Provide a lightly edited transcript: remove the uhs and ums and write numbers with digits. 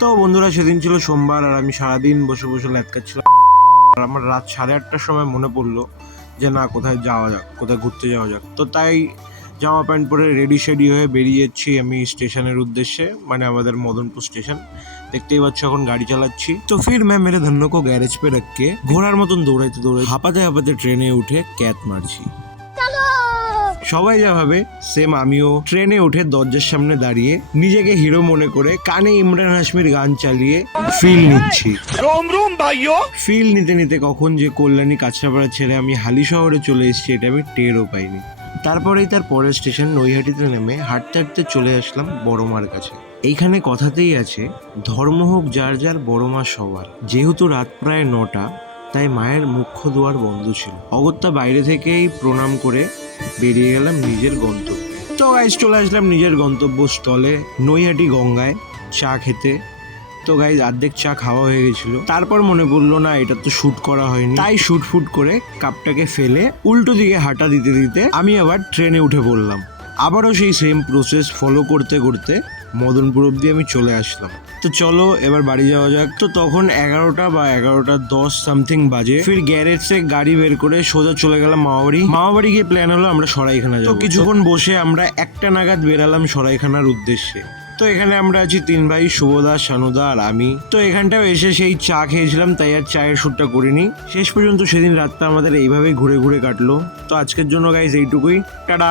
তো বন্ধুরা, সেদিন ছিল সোমবার আর আমি সারাদিন বসে বসে ল্যাদ খাচ্ছিলাম। আর আমার রাত 8:30টার সময় মনে পড়লো যে না, কোথায় যাওয়া যাক, কোথায় ঘুরতে যাওয়া যাক। তো তাই জামা প্যান্ট পরে রেডি শেডি হয়ে বেরিয়ে যাচ্ছি আমি স্টেশনের উদ্দেশ্যে, মানে আমাদের মদনপুর স্টেশন। দেখতেই পাচ্ছ এখন গাড়ি চালাচ্ছি। তো ফির मैं मेरे धन्नो को गैरेज पे रख के ঘোড়ার মতন দৌড়াইতে দৌড়াইতে হাঁপাতে হাঁপাতে ট্রেনে উঠে ক্যাত মারছি। সবাই যা ভাবে সেম আমিও ট্রেনে উঠে দরজার সামনে দাঁড়িয়ে নিজেকে হিরো মনে করে কানে ইমরান হাশমির গান চালিয়ে ফিল নিচ্ছি। ফিল নিতে নিতে কখন যে কল্যাণী কাছড়াপাড়া ছেড়ে আমি হালি শহরে চলে এসেছি এটা আমি টেরও পাইনি। তারপরেই তার পরের স্টেশন নৈহাটিতে নেমে হাঁটতে হাঁটতে চলে আসলাম বড়মার কাছে। এইখানে কথাতেই আছে, ধর্ম হোক যার যার, বড় মা সবার। যেহেতু রাত প্রায় 9টা, তাই মায়ের মুখ্য দুয়ার বন্ধ ছিল। অগত্যা বাইরে থেকেই প্রণাম করে বেরিয়ে গেলাম নিজের গন্তব্যে। তো গাইজ চলে আসলাম নিজের গন্তব্যস্থলে নৈহাটি গঙ্গায় চা খেতে। তো গাইজ অর্ধেক চা খাওয়া হয়ে গেছিল। তারপর মনে পড়লো না, এটা তো শুট করা হয়নি, তাই শুট ফুট করে কাপটাকে ফেলে উল্টো দিকে হাঁটা দিতে দিতে আমি আবার ট্রেনে উঠে পড়লাম। আবারও সেই সেম প্রসেস ফলো করতে করতে মদনপুর অব্দি আমি চলে আসলাম। তো চলো এবার বাড়ি যাওয়া যাক। তো তখন 11টা বা 11:10 সামথিং বাজে। ফির গ্যারেজ থেকে গাড়ি বের করে সোজা চলে গেলাম মামাবাড়ি। মামাবাড়ি গিয়ে প্ল্যান হলো আমরা সরাইখানা যাবো। তো কিছুক্ষণ বসে আমরা 1টা নাগাদ বেরালাম সরাইখানার উদ্দেশ্যে। তো এখানে আমরা আছি 3 ভাই, শুভদা, শানুদা আর আমি। তো এখানটাও এসে সেই চা খেয়েছিলাম, তাই আর চায়ের শ্যুটটা করিনি। শেষ পর্যন্ত সেদিন রাতটা আমাদের এইভাবেই ঘুরে ঘুরে কাটলো। তো আজকের জন্য গাইজ এইটুকুই, টাটা।